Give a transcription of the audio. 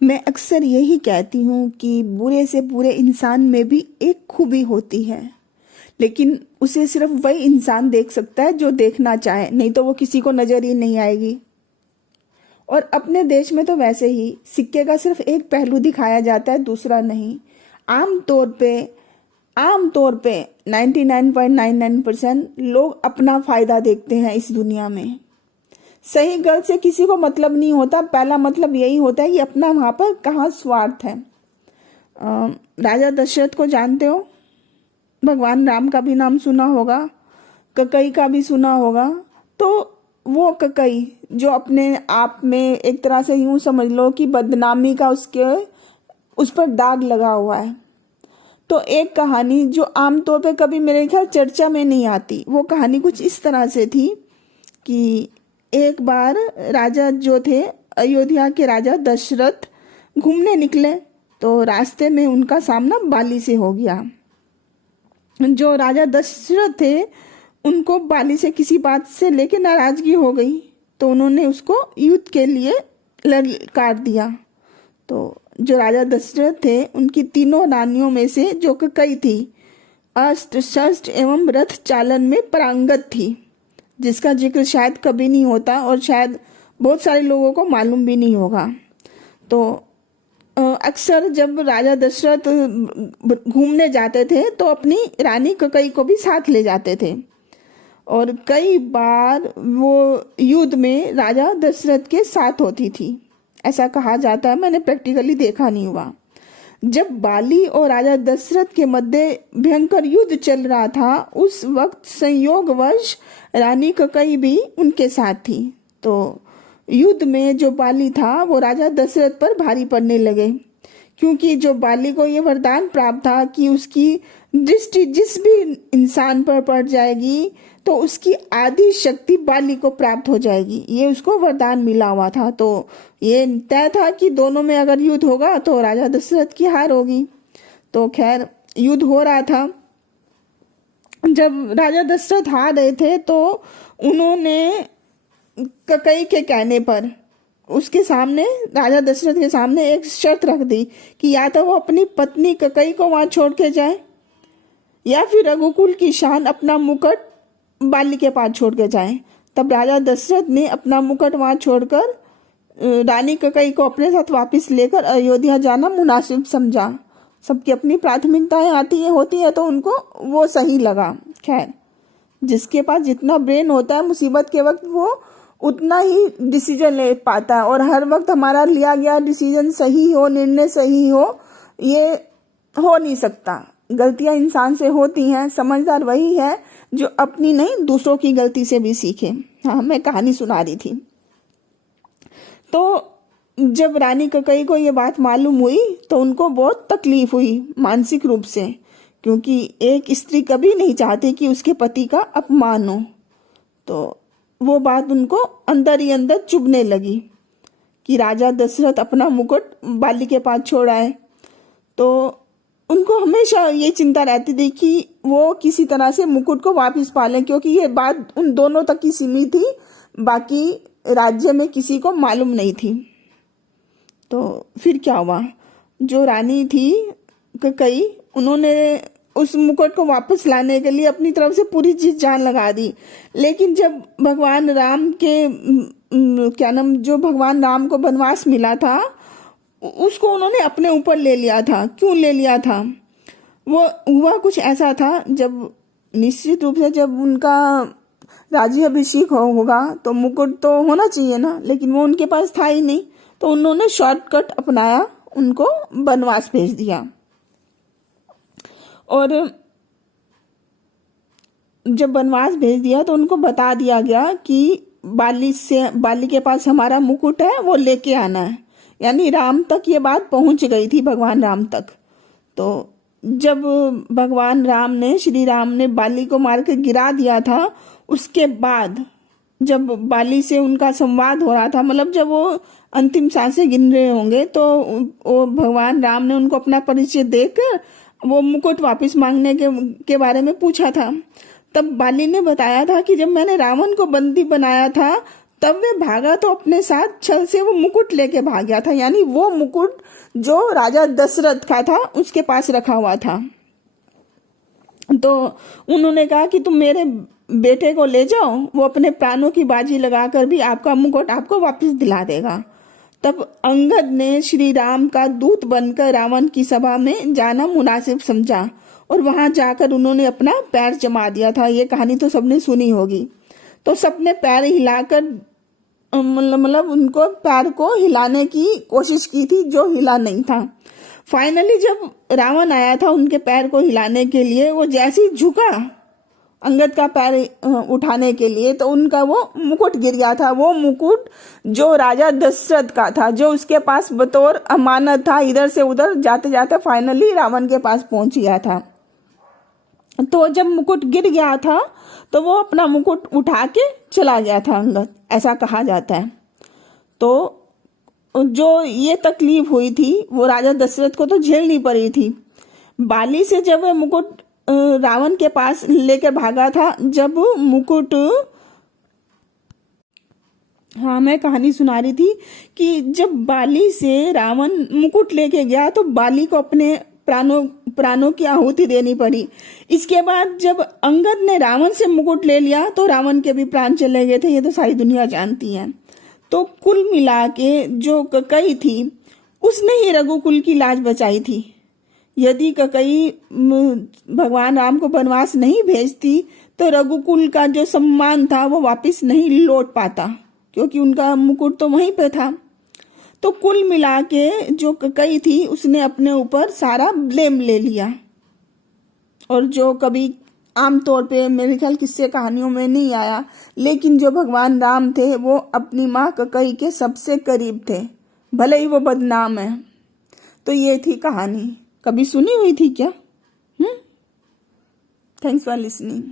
मैं अक्सर यही कहती हूँ कि बुरे से बुरे इंसान में भी एक खूबी होती है, लेकिन उसे सिर्फ वही इंसान देख सकता है जो देखना चाहे, नहीं तो वो किसी को नजर ही नहीं आएगी। और अपने देश में तो वैसे ही सिक्के का सिर्फ एक पहलू दिखाया जाता है, दूसरा नहीं। आम तौर पे 99.99% लोग अपना फायदा देखते हैं इस दुनिया में। सही गलत से किसी को मतलब नहीं होता, पहला मतलब यही होता है कि अपना वहां पर कहाँ स्वार्थ है। राजा दशरथ को जानते हो? भगवान राम का भी नाम सुना होगा, ककई का भी सुना होगा। तो वो ककई जो अपने आप में एक तरह से यूं समझ लो कि बदनामी का उस पर दाग लगा हुआ है। तो एक कहानी जो आमतौर पे कभी मेरे ख्याल चर्चा में नहीं आती, वो कहानी कुछ इस तरह से थी कि एक बार राजा जो थे, अयोध्या के राजा दशरथ घूमने निकले, तो रास्ते में उनका सामना बाली से हो गया। जो राजा दशरथ थे उनको बाली से किसी बात से लेके नाराजगी हो गई, तो उन्होंने उसको युद्ध के लिए ललकार दिया। तो जो राजा दशरथ थे उनकी तीनों रानियों में से जो कई थी, अस्त्र शस्त्र एवं रथ चालन में पारंगत थी, जिसका जिक्र शायद कभी नहीं होता और शायद बहुत सारे लोगों को मालूम भी नहीं होगा। तो अक्सर जब राजा दशरथ घूमने जाते थे तो अपनी रानी ककई को भी साथ ले जाते थे, और कई बार वो युद्ध में राजा दशरथ के साथ होती थी, ऐसा कहा जाता है। मैंने प्रैक्टिकली देखा नहीं हुआ। जब बाली और राजा दशरथ के मध्य भयंकर युद्ध चल रहा था, उस वक्त संयोगवश रानी ककई भी उनके साथ थी। तो युद्ध में जो बाली था वो राजा दशरथ पर भारी पड़ने लगे, क्योंकि जो बाली को ये वरदान प्राप्त था कि उसकी दृष्टि जिस भी इंसान पर पड़ जाएगी तो उसकी आधी शक्ति बाली को प्राप्त हो जाएगी, ये उसको वरदान मिला हुआ था। तो ये तय था कि दोनों में अगर युद्ध होगा तो राजा दशरथ की हार होगी। तो खैर युद्ध हो रहा था। जब राजा दशरथ हार रहे थे तो उन्होंने ककई के कहने पर उसके सामने, राजा दशरथ के सामने एक शर्त रख दी कि या तो वो अपनी पत्नी ककई को वहां छोड़ के जाए, या फिर रघुकुल की शान अपना मुकुट बाली के पास छोड़ के जाए। तब राजा दशरथ ने अपना मुकुट वहां छोड़कर रानी ककई को अपने साथ वापस लेकर अयोध्या जाना मुनासिब समझा। सबकी अपनी प्राथमिकताएं आती है होती है, तो उनको वो सही लगा। खैर, जिसके पास जितना ब्रेन होता है मुसीबत के वक्त वो उतना ही डिसीजन ले पाता है, और हर वक्त हमारा लिया गया डिसीजन सही हो, निर्णय सही हो, ये हो नहीं सकता। गलतियां इंसान से होती हैं। समझदार वही है जो अपनी नहीं दूसरों की गलती से भी सीखे। हाँ, मैं कहानी सुना रही थी। तो जब रानी ककई को ये बात मालूम हुई तो उनको बहुत तकलीफ हुई मानसिक रूप से, क्योंकि एक स्त्री कभी नहीं चाहती कि उसके पति का अपमान हो। तो वो बात उनको अंदर ही अंदर चुभने लगी कि राजा दशरथ अपना मुकुट बाली के पास छोड़ आए। तो उनको हमेशा ये चिंता रहती थी कि वो किसी तरह से मुकुट को वापस पा लें, क्योंकि ये बात उन दोनों तक ही सीमित थी, बाकी राज्य में किसी को मालूम नहीं थी। तो फिर क्या हुआ, जो रानी थी ककई, उन्होंने उस मुकुट को वापस लाने के लिए अपनी तरफ से पूरी चीज जान लगा दी। लेकिन जब भगवान राम के जो भगवान राम को वनवास मिला था उसको उन्होंने अपने ऊपर ले लिया था। क्यों ले लिया था? वो हुआ कुछ ऐसा था, जब निश्चित रूप से जब उनका राज्याभिषेक होगा तो मुकुट तो होना चाहिए ना, लेकिन वो उनके पास था ही नहीं। तो उन्होंने शॉर्टकट अपनाया, उनको वनवास भेज दिया। और जब वनवास भेज दिया तो उनको बता दिया गया कि बाली के पास हमारा मुकुट है, वो लेके आना है। यानी राम तक ये बात पहुंच गई थी, भगवान राम तक। तो जब भगवान राम ने, श्री राम ने बाली को मार के गिरा दिया था, उसके बाद जब बाली से उनका संवाद हो रहा था, मतलब जब वो अंतिम सांसें गिन रहे होंगे, तो वो भगवान राम ने उनको अपना परिचय देकर वो मुकुट वापस मांगने के बारे में पूछा था। तब बाली ने बताया था कि जब मैंने रावण को बंदी बनाया था तब वे भागा तो अपने साथ छल से वो मुकुट लेके भाग गया था, यानी वो मुकुट जो राजा दशरथ का था उसके पास रखा हुआ था। तो उन्होंने कहा कि तुम मेरे बेटे को ले जाओ, वो अपने प्राणों की बाजी लगाकर भी आपका मुकुट आपको वापस दिला देगा। तब अंगद ने श्री राम का दूत बनकर रावण की सभा में जाना मुनासिब समझा और वहां जाकर उन्होंने अपना पैर जमा दिया था। ये कहानी तो सबने सुनी होगी। तो सबने पैर हिलाकर मतलब उनको पैर को हिलाने की कोशिश की थी, जो हिला नहीं था। फाइनली जब रावण आया था उनके पैर को हिलाने के लिए, वो जैसे ही झुका अंगद का पैर उठाने के लिए, तो उनका वो मुकुट गिर गया था। वो मुकुट जो राजा दशरथ का था, जो उसके पास बतौर अमानत था, इधर से उधर जाते जाते फाइनली रावण के पास पहुंच गया था। तो जब मुकुट गिर गया था तो वो अपना मुकुट उठा के चला गया था अंगद, ऐसा कहा जाता है। तो जो ये तकलीफ हुई थी वो राजा दशरथ को तो झेलनी पड़ी थी। बाली से जब वह मुकुट रावण के पास लेकर भागा था, जब मुकुट, हाँ मैं कहानी सुना रही थी कि जब बाली से रावण मुकुट लेके गया तो बाली को अपने प्राणों की आहुति देनी पड़ी। इसके बाद जब अंगद ने रावण से मुकुट ले लिया तो रावण के भी प्राण चले गए थे, ये तो सारी दुनिया जानती है। तो कुल मिला के जो ककई थी उसने ही रघुकुल की लाज बचाई थी। यदि ककई भगवान राम को वनवास नहीं भेजती तो रघुकुल का जो सम्मान था वो वापस नहीं लौट पाता, क्योंकि उनका मुकुट तो वहीं पे था। तो कुल मिला के जो ककई थी उसने अपने ऊपर सारा ब्लेम ले लिया। और जो कभी आमतौर पे मेरे ख्याल किस्से कहानियों में नहीं आया, लेकिन जो भगवान राम थे वो अपनी माँ ककई के सबसे करीब थे, भले ही वो बदनाम है। तो ये थी कहानी, कभी सुनी हुई थी क्या? Thanks for listening.